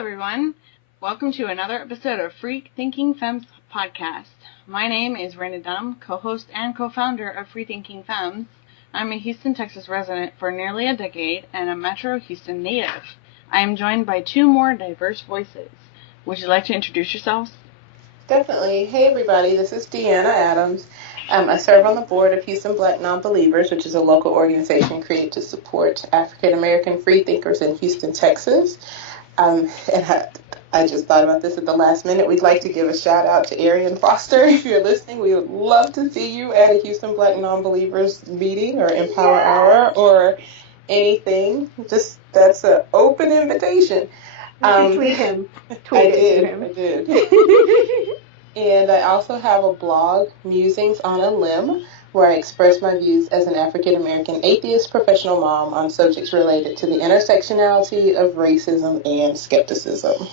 everyone. Welcome to another episode of Freethinking Femmes Podcast. My name is Raina Dunham, co-host and co-founder of Freethinking Femmes. I'm a Houston, Texas resident for nearly a decade and a Metro Houston native. I am joined by two more diverse voices. Would you like to introduce yourselves? Definitely. Hey, everybody. This is Deanna Adams. I serve on the board of Houston Black Nonbelievers, which is a local organization created to support African-American freethinkers in Houston, Texas. And I just thought about this at the last minute. We'd like to give a shout out to Arian Foster. If you're listening, we would love to see you at a Houston Black Nonbelievers meeting or Empower Hour or anything. Just that's an open invitation. Tweet him. I did. And I also have a blog, Musings on a Limb, where I express my views as an African-American atheist professional mom on subjects related to the intersectionality of racism and skepticism.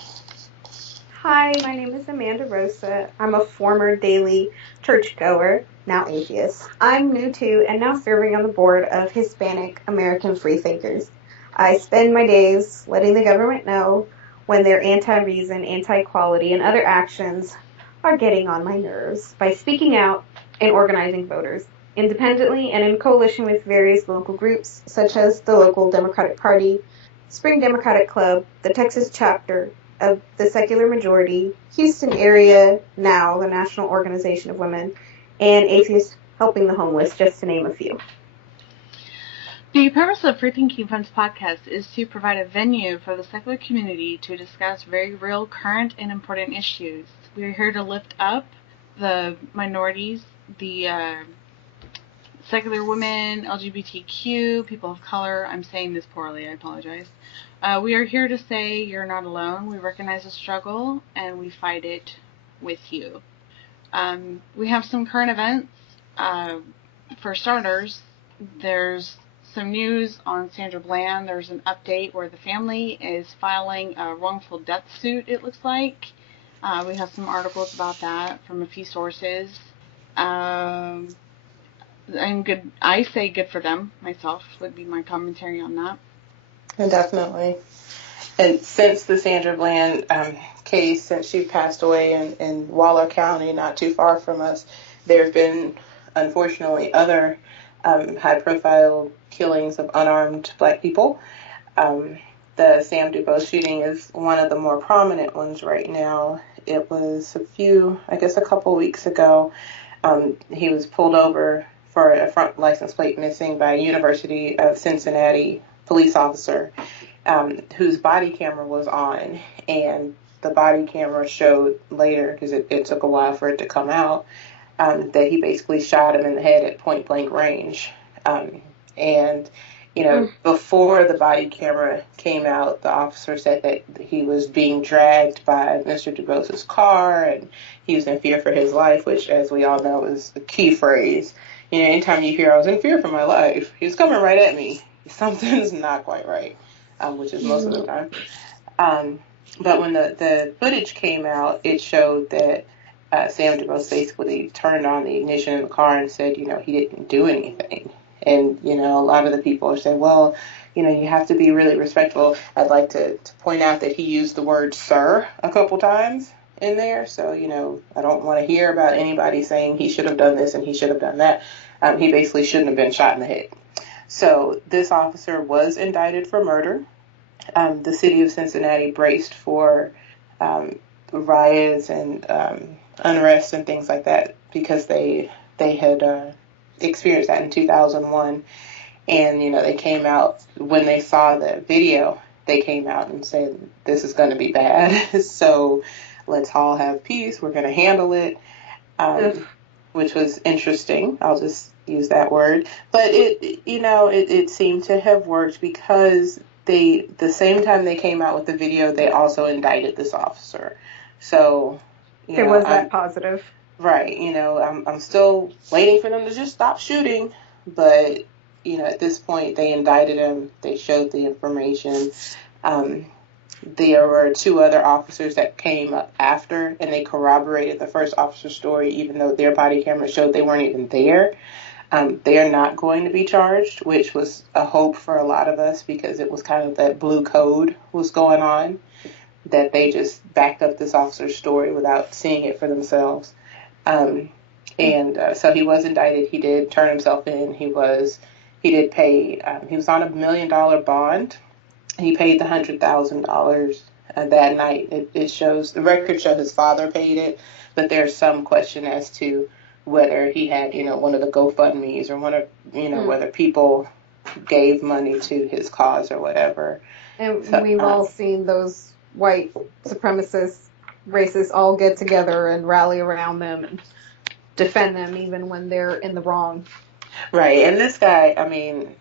Hi, my name is Amanda Rosa. I'm a former daily churchgoer, now atheist. I'm new to and now serving on the board of Hispanic American Freethinkers. I spend my days letting the government know when their anti-reason, anti-equality, and other actions are getting on my nerves by speaking out and organizing voters independently and in coalition with various local groups such as the local Democratic Party, Spring Democratic Club, the Texas chapter of the Secular Majority, Houston area, now the National Organization of Women, and Atheists Helping the Homeless, just to name a few. The purpose of Freethinking Femmes Podcast is to provide a venue for the secular community to discuss very real, current, and important issues. We are here to lift up the minorities, the secular women, LGBTQ, people of color. I'm saying this poorly, I apologize. We are here to say you're not alone. We recognize the struggle, and we fight it with you. We have some current events. For starters, there's some news on Sandra Bland. There's an update where the family is filing a wrongful death suit, it looks like. We have some articles about that from a few sources. And good. I say good for them, myself, would be my commentary on that. And definitely. And since the Sandra Bland case, since she passed away in Waller County, not too far from us, there have been, unfortunately, other high-profile killings of unarmed Black people. The Sam DuBose shooting is one of the more prominent ones right now. It was a couple weeks ago. He was pulled over for a front license plate missing by a University of Cincinnati police officer whose body camera was on. And the body camera showed later, because it took a while for it to come out, that he basically shot him in the head at point-blank range. Before the body camera came out, the officer said that he was being dragged by Mr. DuBose's car and he was in fear for his life, which, as we all know, is the key phrase. Anytime you hear, I was in fear for my life, he was coming right at me. Something's not quite right, which is most of the time. But when the footage came out, it showed that Sam DuBose basically turned on the ignition in the car and said, he didn't do anything. And, a lot of the people are saying, well, you have to be really respectful. I'd like to point out that he used the word sir a couple times in there. So, I don't want to hear about anybody saying he should have done this and he should have done that. He basically shouldn't have been shot in the head. So this officer was indicted for murder. The city of Cincinnati braced for riots and unrest and things like that because they had experienced that in 2001. And, they came out, when they saw the video, they came out and said, this is going to be bad. So let's all have peace. We're going to handle it, which was interesting. I'll just use that word. But it seemed to have worked because the same time they came out with the video, they also indicted this officer. So, there was that positive. Right. I'm still waiting for them to just stop shooting. But, at this point, they indicted him. They showed the information. There were two other officers that came up after, and they corroborated the first officer's story, even though their body camera showed they weren't even there. They are not going to be charged, which was a hope for a lot of us because it was kind of that blue code was going on. that they just backed up this officer's story without seeing it for themselves. So he was indicted. He did turn himself in. He did pay. He was on $1 million bond. He paid the $100,000 that night. The record shows his father paid it, but there's some question as to whether he had, one of the GoFundMes or whether people gave money to his cause or whatever. And we've all seen those white supremacist racists all get together and rally around them and defend them even when they're in the wrong. Right, and this guy, I mean,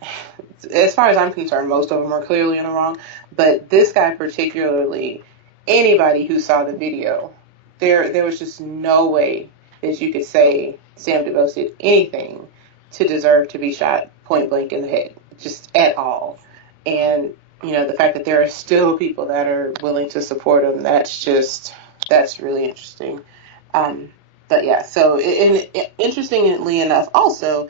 as far as I'm concerned, most of them are clearly in the wrong, but this guy particularly, anybody who saw the video, there was just no way that you could say Sam DuBose did anything to deserve to be shot point blank in the head, just at all. And, the fact that there are still people that are willing to support him, that's really interesting. But yeah, so interestingly enough, also,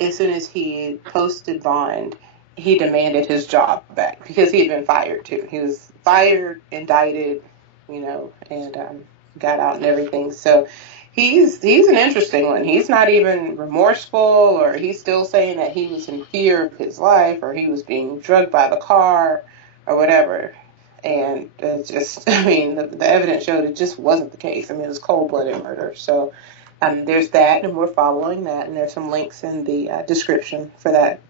as soon as he posted bond, he demanded his job back because he had been fired too. He was fired, indicted, and got out and everything. So he's an interesting one. He's not even remorseful, or he's still saying that he was in fear of his life, or he was being drugged by the car, or whatever. And it's just, the evidence showed it just wasn't the case. It was cold-blooded murder. So there's that, and we're following that, and there's some links in the description for that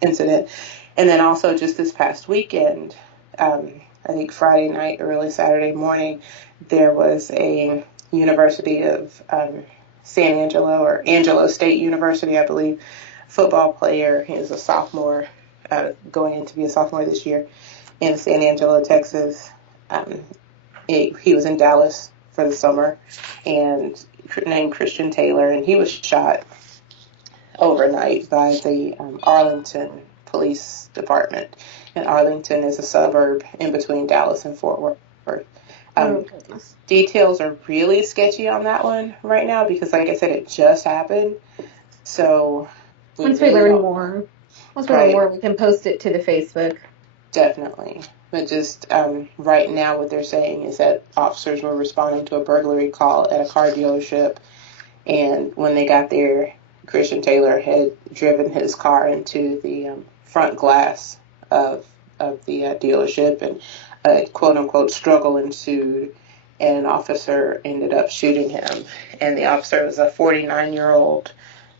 incident. And then also just this past weekend, I think Friday night, early Saturday morning, there was a University of San Angelo, or Angelo State University, I believe, football player. He was a sophomore, going in to be a sophomore this year, in San Angelo, Texas. He was in Dallas for the summer, and named Christian Taylor, and he was shot overnight by the Arlington Police Department. And Arlington is a suburb in between Dallas and Fort Worth. Details are really sketchy on that one right now because, like I said, it just happened. So once we learn more, we can post it to the Facebook. Definitely. But just right now what they're saying is that officers were responding to a burglary call at a car dealership, and when they got there, Christian Taylor had driven his car into the front glass of the dealership, and a quote-unquote struggle ensued, and an officer ended up shooting him. And the officer was a 49-year-old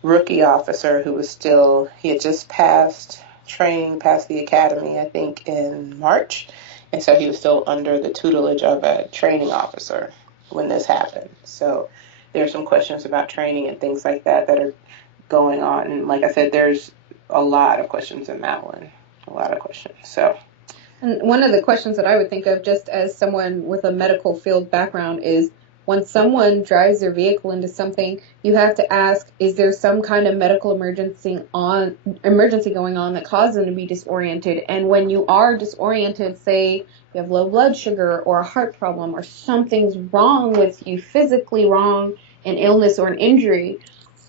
rookie officer who he had just passed the academy, I think, in March. And so he was still under the tutelage of a training officer when this happened. So there's some questions about training and things like that are going on. And like I said, there's a lot of questions in that one. A lot of questions. So. And one of the questions that I would think of, just as someone with a medical field background, is when someone drives their vehicle into something, you have to ask, is there some kind of medical emergency going on that causes them to be disoriented? And when you are disoriented, say you have low blood sugar or a heart problem or something's wrong with you, physically wrong, an illness or an injury,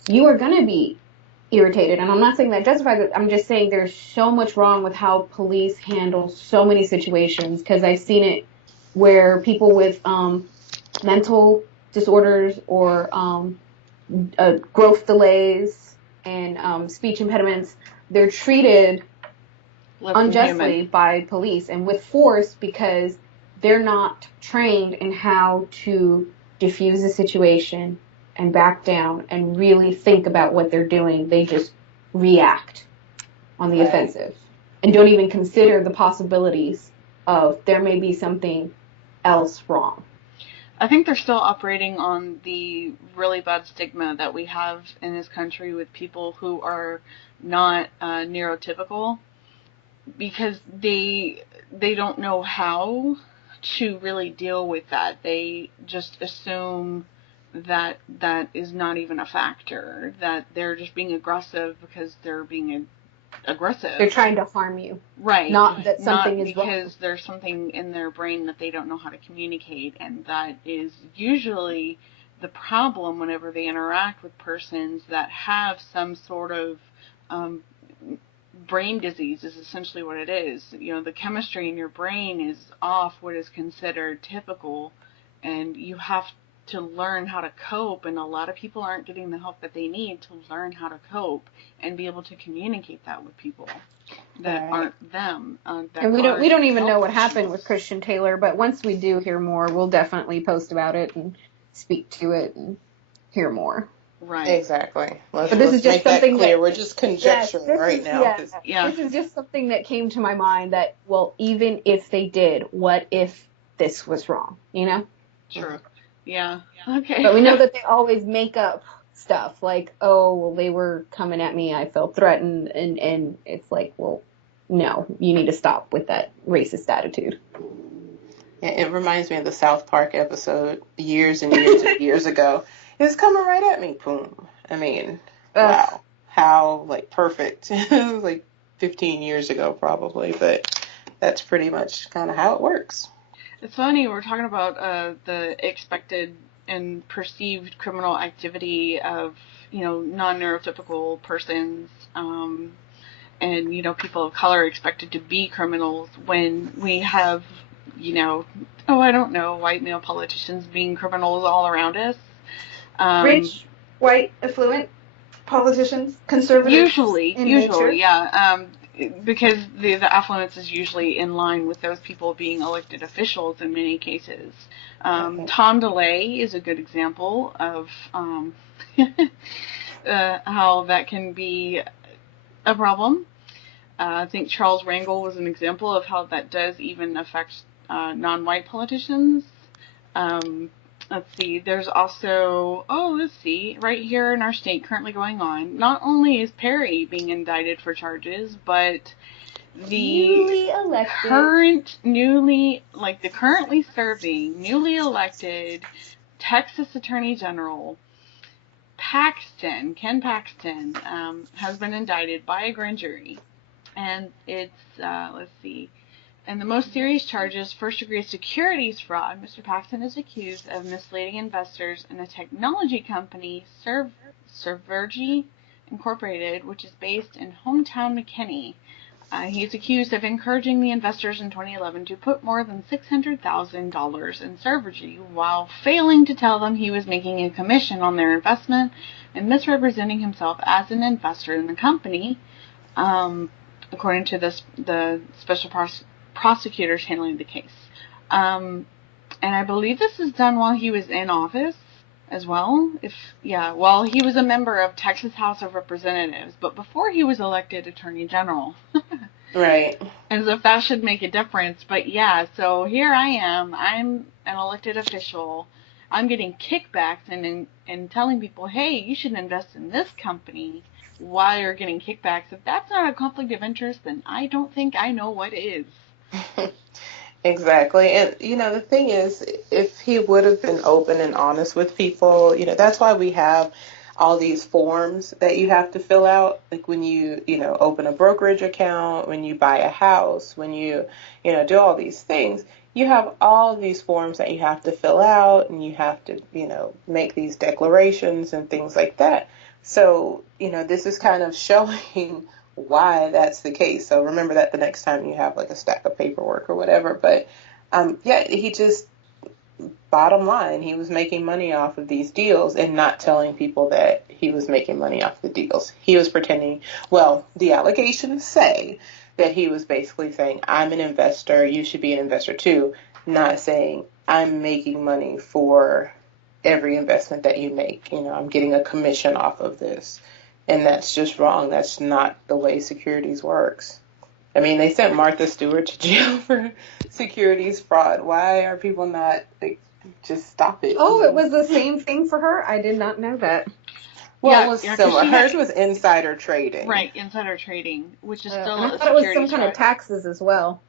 you are going to be irritated. And I'm not saying that justifies it. I'm just saying there's so much wrong with how police handle so many situations, because I've seen it where people with mental disorders or growth delays and speech impediments, they're treated unjustly by police and with force because they're not trained in how to diffuse a situation and back down and really think about what they're doing. They just react on the offensive and don't even consider the possibilities of there may be something else wrong. I think they're still operating on the really bad stigma that we have in this country with people who are not neurotypical, because they don't know how to really deal with that. They just assume that is not even a factor, that they're just being aggressive because they're being aggressive. They're trying to harm you. Right. Not that something is wrong. Because there's something in their brain that they don't know how to communicate, and that is usually the problem whenever they interact with persons that have some sort of brain disease is essentially what it is. You know, the chemistry in your brain is off what is considered typical, and you have to learn how to cope, and a lot of people aren't getting the help that they need to learn how to cope and be able to communicate that with people that aren't them. And we don't even know what happened with Christian Taylor, but once we do hear more, we'll definitely post about it and speak to it and hear more. Right. Exactly. But this is just something clear. We're just conjecturing right now. Yeah. This is just something that came to my mind that, well, even if they did, what if this was wrong? You know? True. Yeah. Okay. But we know that they always make up stuff like, oh, well, they were coming at me, I felt threatened, and it's like, well, no, you need to stop with that racist attitude. Yeah, it reminds me of the South Park episode years and years and years ago. It's coming right at me, boom. I mean, wow. How, like, perfect. Like 15 years ago, probably, but that's pretty much kind of how it works. It's funny, we're talking about the expected and perceived criminal activity of, you know, non-neurotypical persons, and, you know, people of color expected to be criminals when we have, you know, I don't know, white male politicians being criminals all around us. Rich, white, affluent politicians, conservative. Usually, yeah. Because the affluence is usually in line with those people being elected officials in many cases. Tom DeLay is a good example of how that can be a problem. I think Charles Rangel was an example of how that does even affect non-white politicians. Let's see, there's also, right here in our state currently going on, not only is Perry being indicted for charges, but the currently serving, newly elected Texas Attorney General Ken Paxton, has been indicted by a grand jury. And it's, and the most serious charges, first-degree securities fraud. Mr. Paxton is accused of misleading investors in a technology company, Servergy Incorporated, which is based in hometown McKinney. He's accused of encouraging the investors in 2011 to put more than $600,000 in Servergy while failing to tell them he was making a commission on their investment and misrepresenting himself as an investor in the company, according to the special prosecutors handling the case. And I believe this is done while he was in office as well. While he was a member of Texas House of Representatives, but before he was elected Attorney General. Right. As if that should make a difference. But yeah, so here I am. I'm an elected official. I'm getting kickbacks and telling people, hey, you should invest in this company while you're getting kickbacks. If that's not a conflict of interest, then I don't think I know what is. Exactly. And, you know, the thing is, if he would have been open and honest with people, you know, that's why we have all these forms that you have to fill out. Like when you open a brokerage account, when you buy a house, when you do all these things, you have all these forms that you have to fill out, and you have to, make these declarations and things like that. So, this is kind of showing why that's the case. So remember that the next time you have like a stack of paperwork or whatever. But he just, bottom line, he was making money off of these deals and not telling people that he was making money off the deals. He was pretending, the allegations say that he was basically saying, I'm an investor, you should be an investor too, not saying I'm making money for every investment that you make. I'm getting a commission off of this. And that's just wrong. That's not the way securities works. I mean, they sent Martha Stewart to jail for securities fraud. Why are people not, just stop it? Oh, it was the same thing for her? I did not know that. Well, it was similar. Hers was insider trading. Right, insider trading, which is still I thought it was some kind of taxes as well.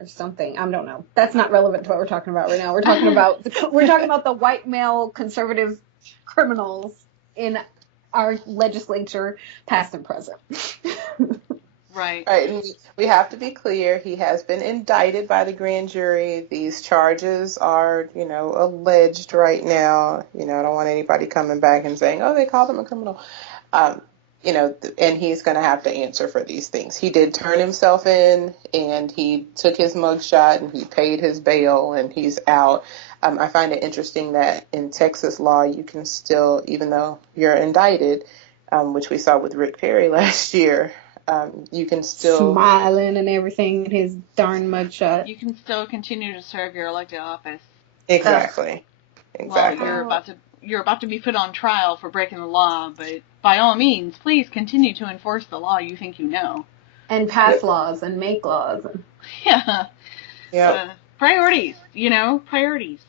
Or something. I don't know. That's not relevant to what we're talking about right now. We're talking about the white male conservative criminals in our legislature, past and present. Right. Right. And we have to be clear. He has been indicted by the grand jury. These charges are, alleged right now. I don't want anybody coming back and saying, oh, they called him a criminal. and he's going to have to answer for these things. He did turn himself in, and he took his mugshot, and he paid his bail, and he's out. I find it interesting that in Texas law, you can still, even though you're indicted, which we saw with Rick Perry last year, you can still... Smiling and everything in his darn mugshot. You can still continue to serve your elected office. Exactly. Well, you're about to be put on trial for breaking the law, but by all means, please continue to enforce the law you think you know. And pass laws and make laws. Yeah. Yeah. Priorities, priorities.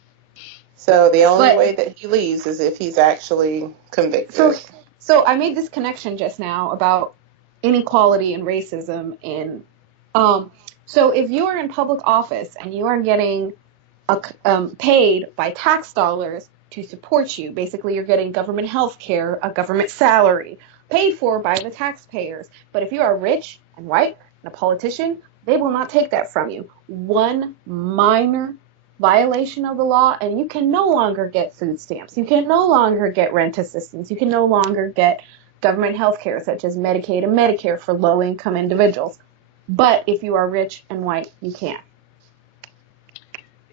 So the only way that he leaves is if he's actually convicted. So I made this connection just now about inequality and racism. And so if you are in public office and you are getting paid by tax dollars to support you, basically you're getting government health care, a government salary, paid for by the taxpayers. But if you are rich and white and a politician, they will not take that from you. One minor violation of the law, and you can no longer get food stamps. You can no longer get rent assistance. You can no longer get government health care, such as Medicaid and Medicare for low-income individuals. But if you are rich and white, you can.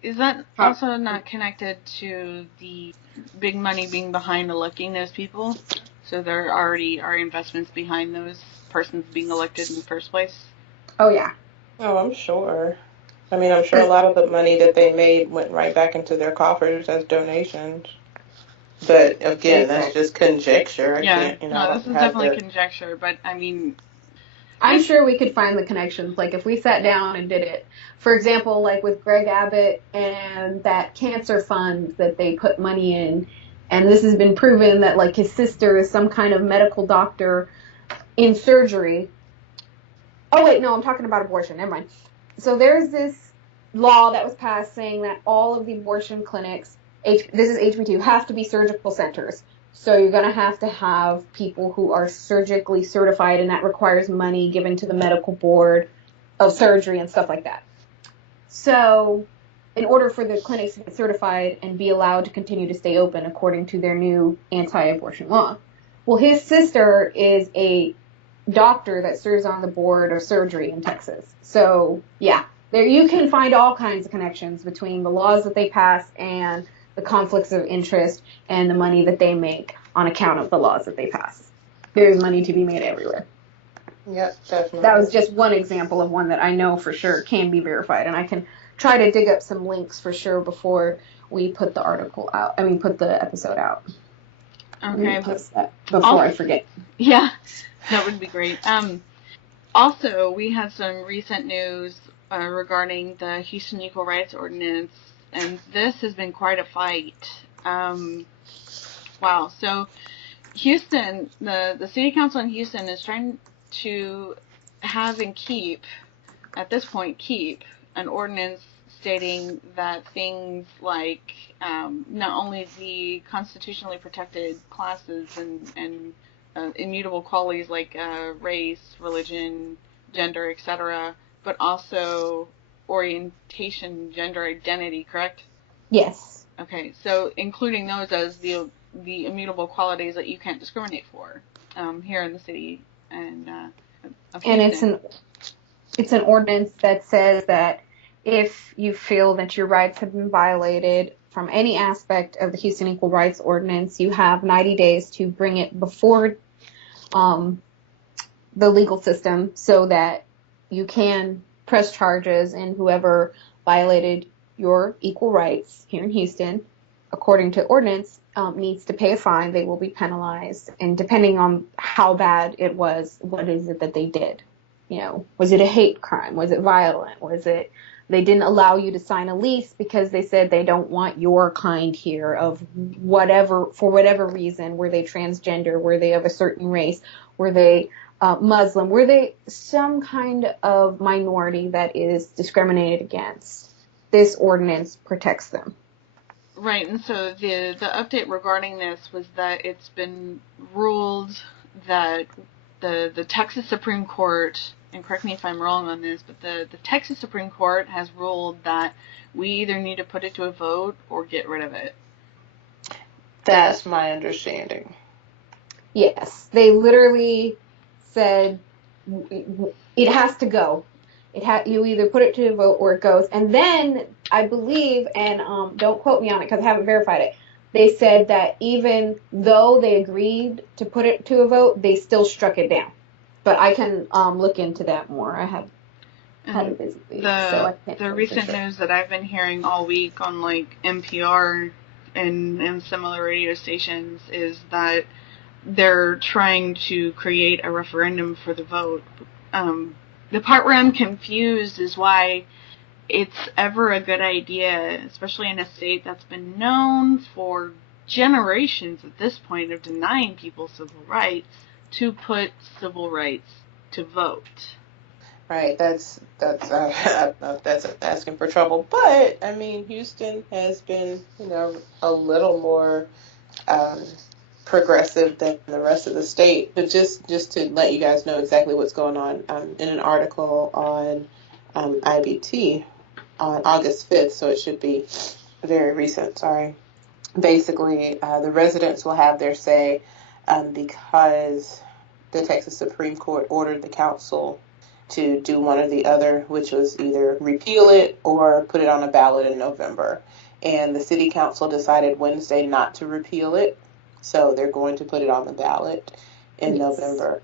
Is that also not connected to the big money being behind electing those people? So there already are investments behind those persons being elected in the first place? Oh, yeah. Oh, I'm sure. I mean, I'm sure a lot of the money that they made went right back into their coffers as donations. But again, that's just conjecture. This is definitely conjecture. But I mean, I'm sure we could find the connections. Like if we sat down and did it, for example, like with Greg Abbott and that cancer fund that they put money in, and this has been proven that like his sister is some kind of medical doctor in surgery. Oh wait, no, I'm talking about abortion. Never mind. So there's this law that was passed saying that all of the abortion clinics, this is HB2, have to be surgical centers. So you're going to have people who are surgically certified, and that requires money given to the medical board of surgery and stuff like that. So in order for the clinics to get certified and be allowed to continue to stay open according to their new anti-abortion law. Well, his sister is a doctor that serves on the board of surgery in Texas. So, yeah, there you can find all kinds of connections between the laws that they pass and the conflicts of interest and the money that they make on account of the laws that they pass. There's money to be made everywhere. Yep, definitely. That was just one example of one that I know for sure can be verified, and I can try to dig up some links for sure before we put the put the episode out. Okay. Post that before I forget. Yeah, that would be great. Also, we have some recent news regarding the Houston Equal Rights Ordinance, and this has been quite a fight. Wow. So Houston, the city council in Houston is trying to have and keep an ordinance stating that things like not only the constitutionally protected classes and immutable qualities like race, religion, gender, etc., but also orientation, gender identity, correct? Yes. Okay, so including those as the immutable qualities that you can't discriminate for here in the city of Houston. And it's an ordinance that says that if you feel that your rights have been violated from any aspect of the Houston Equal Rights Ordinance, you have 90 days to bring it before the legal system so that you can press charges, and whoever violated your equal rights here in Houston, according to ordinance, needs to pay a fine. They will be penalized, and depending on how bad it was, what is it that they did? Was it a hate crime? Was it violent? Was it they didn't allow you to sign a lease because they said they don't want your kind here of whatever, for whatever reason? Were they transgender? Were they of a certain race? Were they Muslim? Were they some kind of minority that is discriminated against? This ordinance protects them. Right, and so the update regarding this was that it's been ruled that the Texas Supreme Court, and correct me if I'm wrong on this, but the Texas Supreme Court has ruled that we either need to put it to a vote or get rid of it. That's my understanding. Yes, they literally said it has to go. You either put it to a vote or it goes. And then I believe, and don't quote me on it because I haven't verified it. They said that even though they agreed to put it to a vote, they still struck it down. But I can look into that more. I have had a busy week, so I can't. The recent news that I've been hearing all week on like NPR and similar radio stations is that they're trying to create a referendum for the vote. The part where I'm confused is why it's ever a good idea, especially in a state that's been known for generations at this point of denying people civil rights, to put civil rights to vote. Right, that's asking for trouble. But I mean, Houston has been, a little more progressive than the rest of the state. But just to let you guys know exactly what's going on, in an article on IBT on August 5th, so it should be very recent. Sorry. Basically, the residents will have their say because the Texas Supreme Court ordered the council to do one or the other, which was either repeal it or put it on a ballot in November. And the city council decided Wednesday not to repeal it, so they're going to put it on the ballot in November.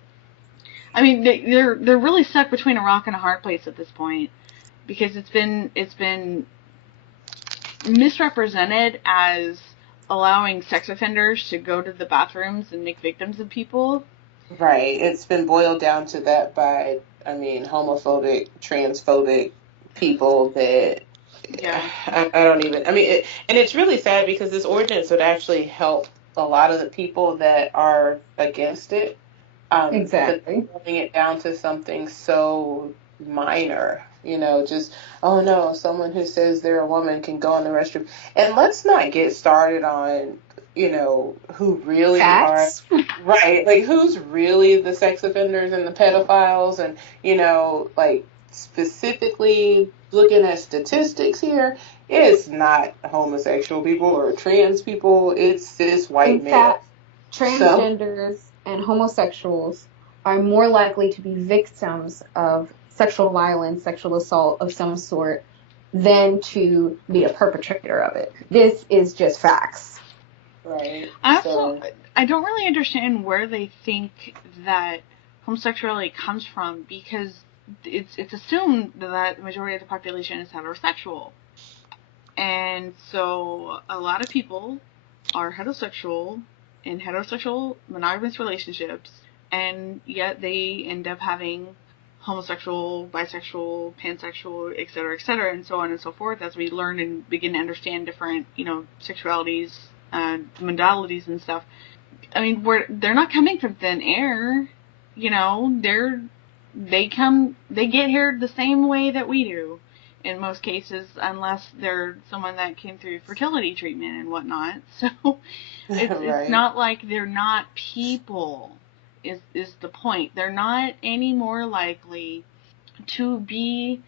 I mean, they're really stuck between a rock and a hard place at this point, because it's been misrepresented as allowing sex offenders to go to the bathrooms and make victims of people. Right. It's been boiled down to that by, homophobic, transphobic people that I don't even, and it's really sad because this ordinance would actually help a lot of the people that are against it. Exactly. But putting it down to something so minor, oh no, someone who says they're a woman can go in the restroom. And let's not get started on, who really Facts. are, right, like who's really the sex offenders and the pedophiles, and, like specifically looking at statistics here, it's not homosexual people or trans people, it's cis white males. Transgenders and homosexuals are more likely to be victims of sexual violence, sexual assault of some sort, than to be a perpetrator of it. This is just facts. Right. I don't really understand where they think that homosexuality comes from, because it's assumed that the majority of the population is heterosexual. And so a lot of people are heterosexual in heterosexual monogamous relationships, and yet they end up having homosexual, bisexual, pansexual, etc., and so on and so forth, as we learn and begin to understand different, sexualities, modalities and stuff. I mean, they're not coming from thin air, they get here the same way that we do in most cases, unless they're someone that came through fertility treatment and whatnot. So it's not like they're not people, is the point. They're not any more likely to be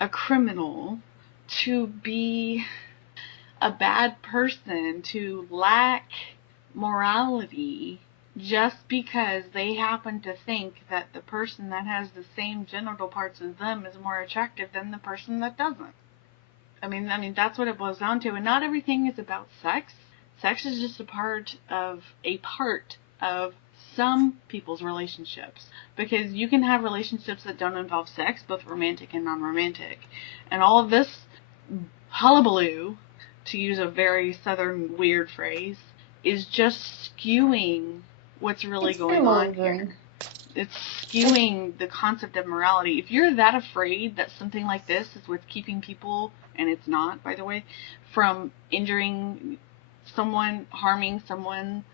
a criminal, to be a bad person, to lack morality, just because they happen to think that the person that has the same genital parts as them is more attractive than the person that doesn't. I mean that's what it boils down to. And not everything is about sex. Sex is just a part of some people's relationships, because you can have relationships that don't involve sex, both romantic and non-romantic. And all of this hullabaloo, to use a very southern weird phrase, is just skewing what's really going on here. It's skewing the concept of morality. If you're that afraid that something like this is what's keeping people, and it's not, by the way, from injuring someone, harming someone,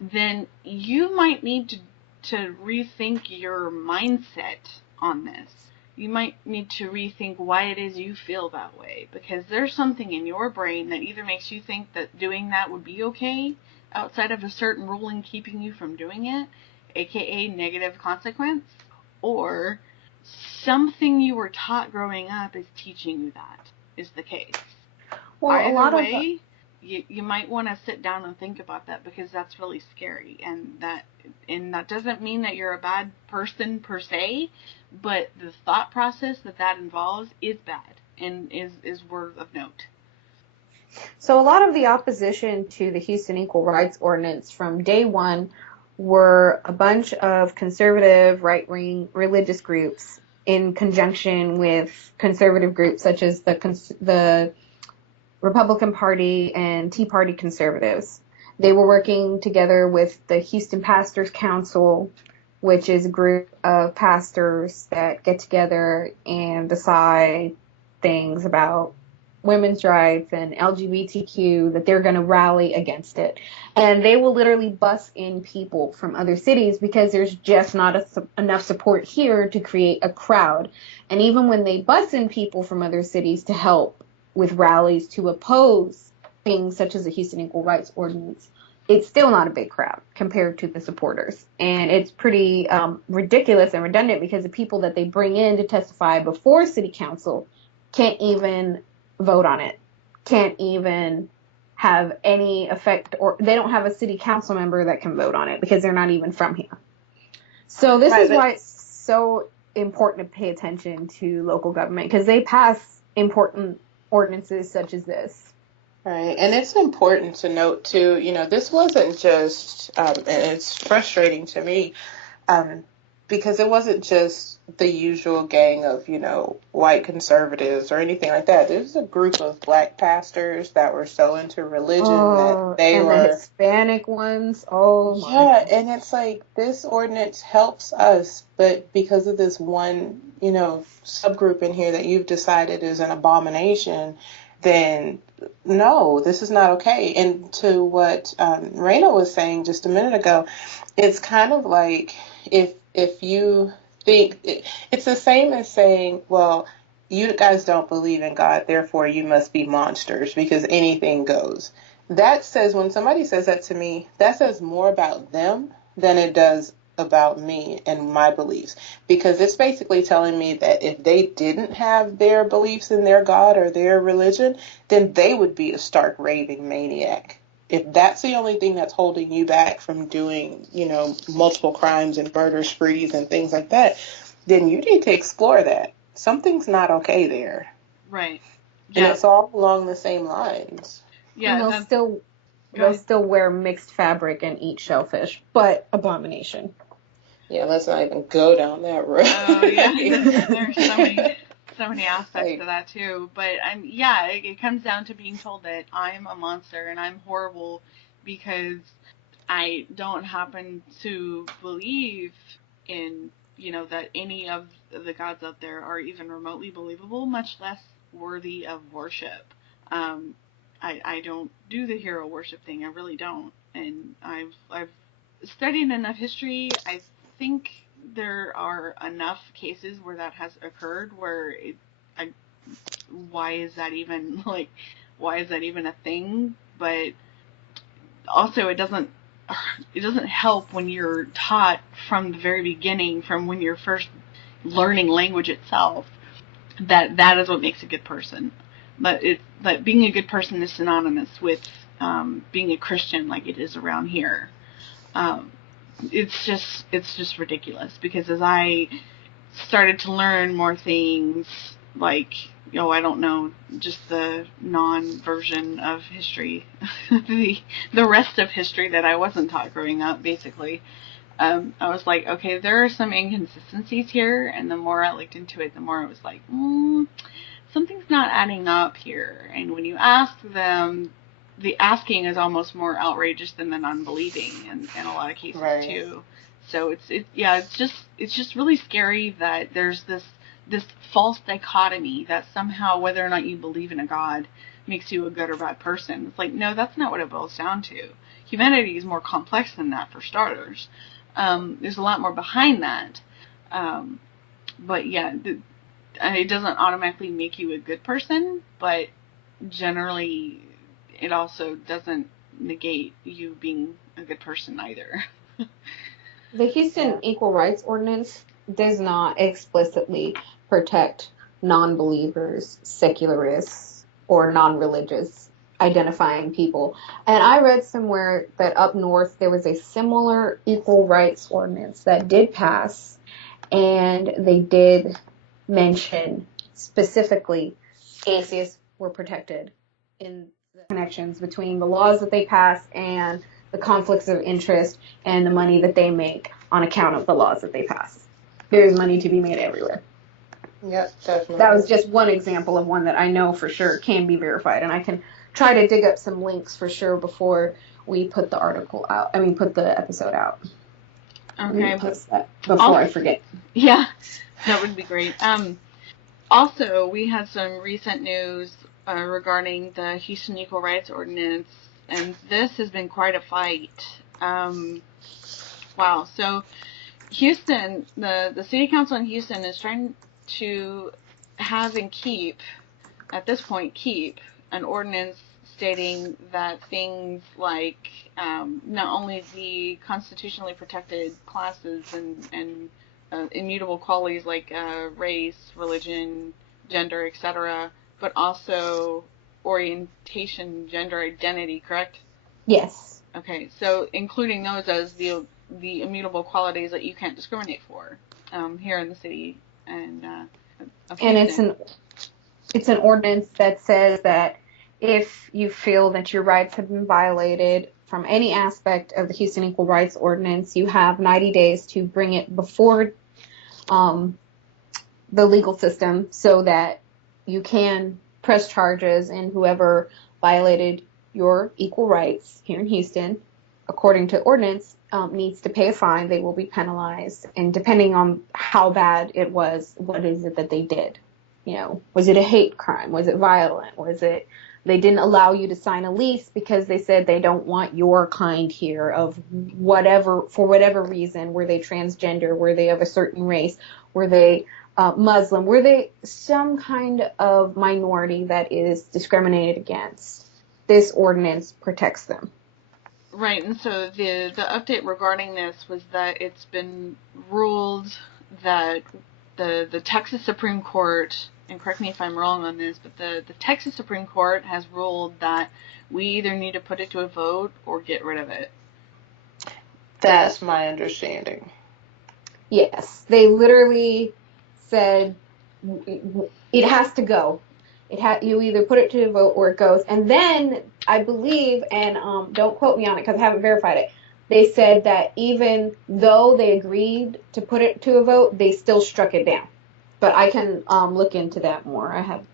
then you might need to rethink your mindset on this. You might need to rethink why it is you feel that way, because there's something in your brain that either makes you think that doing that would be okay outside of a certain ruling keeping you from doing it, aka negative consequence, or something you were taught growing up is teaching you that is the case. Well, Either way, you might want to sit down and think about that, because that's really scary, and that doesn't mean that you're a bad person per se, but the thought process that involves is bad and is worth of note. So a lot of the opposition to the Houston Equal Rights Ordinance from day one were a bunch of conservative, right-wing religious groups in conjunction with conservative groups such as the Republican Party and Tea Party conservatives. They were working together with the Houston Pastors Council, which is a group of pastors that get together and decide things about women's rights and LGBTQ, that they're going to rally against it. And they will literally bus in people from other cities because there's just not enough support here to create a crowd. And even when they bus in people from other cities to help with rallies to oppose things such as the Houston Equal Rights Ordinance, it's still not a big crowd compared to the supporters. And it's pretty ridiculous and redundant, because the people that they bring in to testify before city council can't even vote on it, can't even have any effect, or they don't have a city council member that can vote on it because they're not even from here. So this is why it's so important to pay attention to local government, because they pass important ordinances such as this. Right, and it's important to note too, this wasn't just, and it's frustrating to me, because it wasn't just the usual gang of, white conservatives or anything like that. There's a group of black pastors that were so into religion that they and were the Hispanic ones. Oh my yeah, goodness. and it's like this ordinance helps us, but because of this one, subgroup in here that you've decided is an abomination, then no, this is not okay. And to what Raina was saying just a minute ago, it's kind of like if you think it's the same as saying, well, you guys don't believe in God, therefore you must be monsters because anything goes. That says, when somebody says that to me, that says more about them than it does about me and my beliefs, because it's basically telling me that if they didn't have their beliefs in their God or their religion, then they would be a stark raving maniac. If that's the only thing that's holding you back from doing, multiple crimes and murder sprees and things like that, then you need to explore that. Something's not okay there. Right. Yeah. And it's all along the same lines. Yeah. And they'll still wear mixed fabric and eat shellfish, but abomination. Yeah, let's not even go down that road. Oh, yeah. There's so many aspects to that too, but it comes down to being told that I'm a monster and I'm horrible because I don't happen to believe in, that any of the gods out there are even remotely believable, much less worthy of worship. I don't do the hero worship thing. I really don't, and I've studied enough history. I think there are enough cases where that has occurred where why is that even a thing? But also it doesn't help when you're taught from the very beginning, from when you're first learning language itself, that is what makes a good person. But being a good person is synonymous with being a Christian, like it is around here. It's just ridiculous, because as I started to learn more things, like, I don't know, just the non-version of history, the rest of history that I wasn't taught growing up, basically, I was like, okay, there are some inconsistencies here, and the more I looked into it, the more I was like, something's not adding up here. And when you ask them, the asking is almost more outrageous than the non-believing in a lot of cases, right, too. So it's just really scary that there's this false dichotomy that somehow whether or not you believe in a God makes you a good or bad person. It's like, no, that's not what it boils down to. Humanity is more complex than that, for starters. There's a lot more behind that. But yeah, it doesn't automatically make you a good person, but generally it also doesn't negate you being a good person either. The Houston Equal Rights Ordinance does not explicitly protect non-believers, secularists, or non-religious identifying people. And I read somewhere that up north there was a similar equal rights ordinance that did pass, and they did mention specifically atheists were protected in the connections between the laws that they pass and the conflicts of interest and the money that they make on account of the laws that they pass. There's money to be made everywhere. Yep, definitely. That was just one example of one that I know for sure can be verified, and I can try to dig up some links for sure before we put the put the episode out. Okay. Post that before I forget. Yeah, that would be great. Also, we had some recent news regarding the Houston Equal Rights Ordinance, and this has been quite a fight. Wow. So Houston, the city council in Houston is trying to have and keep an ordinance stating that things like not only the constitutionally protected classes and immutable qualities like race, religion, gender, etc., but also orientation, gender identity, correct? Yes. Okay, so including those as the immutable qualities that you can't discriminate for here in the city and it's an ordinance that says that if you feel that your rights have been violated from any aspect of the Houston Equal Rights Ordinance, you have 90 days to bring it before the legal system so that you can press charges, and whoever violated your equal rights here in Houston, according to ordinance, needs to pay a fine. They will be penalized, and depending on how bad it was, what is it that they did? You know, was it a hate crime? Was it violent? Was it they didn't allow you to sign a lease because they said they don't want your kind here of whatever, for whatever reason? Were they transgender? Were they of a certain race? Were they Muslim? Were they some kind of minority that is discriminated against? This ordinance protects them. Right, and so the update regarding this was that it's been ruled that the Texas Supreme Court, and correct me if I'm wrong on this, but the Texas Supreme Court has ruled that we either need to put it to a vote or get rid of it. That's my understanding. Yes, they literally said it has to go. You either put it to a vote or it goes. And then I believe, and don't quote me on it because I haven't verified it, they said that even though they agreed to put it to a vote, they still struck it down. But I can look into that more. I have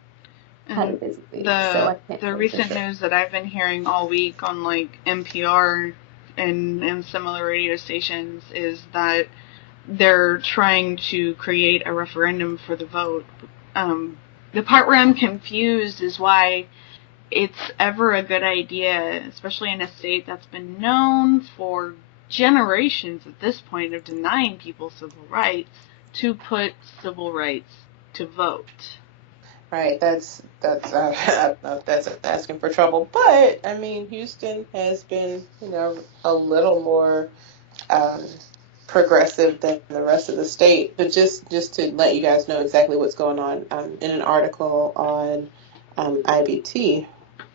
had a busy week, so I can't. The recent news that I've been hearing all week on like NPR and similar radio stations is that they're trying to create a referendum for the vote. The part where I'm confused is why it's ever a good idea, especially in a state that's been known for generations at this point of denying people civil rights, to put civil rights to vote. Right, that's asking for trouble. But I mean, Houston has been, a little more progressive than the rest of the state. But just to let you guys know exactly what's going on, in an article on IBT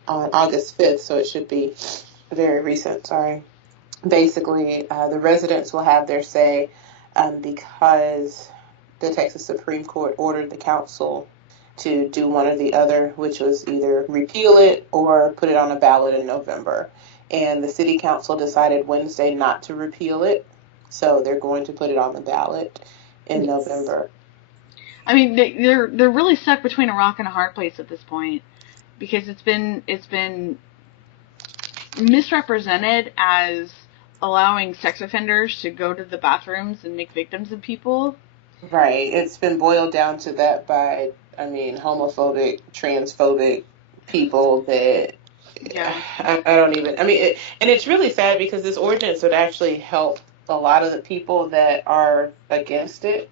on August 5th, so it should be very recent, sorry. Basically, the residents will have their say because the Texas Supreme Court ordered the council to do one or the other, which was either repeal it or put it on a ballot in November. And the city council decided Wednesday not to repeal it, so they're going to put it on the ballot in November. I mean, they're really stuck between a rock and a hard place at this point, because it's been misrepresented as allowing sex offenders to go to the bathrooms and make victims of people. Right. It's been boiled down to that by, homophobic, transphobic people that, I don't even, and it's really sad because this ordinance would actually help a lot of the people that are against it.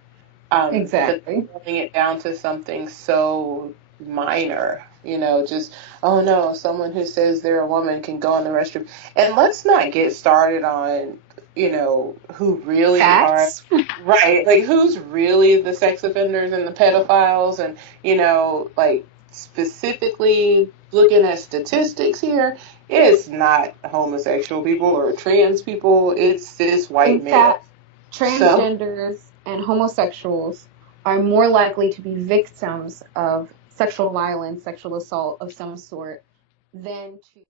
Exactly. But putting it down to something so minor, just, oh no, someone who says they're a woman can go in the restroom. And let's not get started on, who really Facts. are, right, like who's really the sex offenders and the pedophiles and, specifically looking at statistics here, it's not homosexual people or trans people, it's cis white In males. fact, transgenders and homosexuals are more likely to be victims of sexual violence, sexual assault of some sort, than to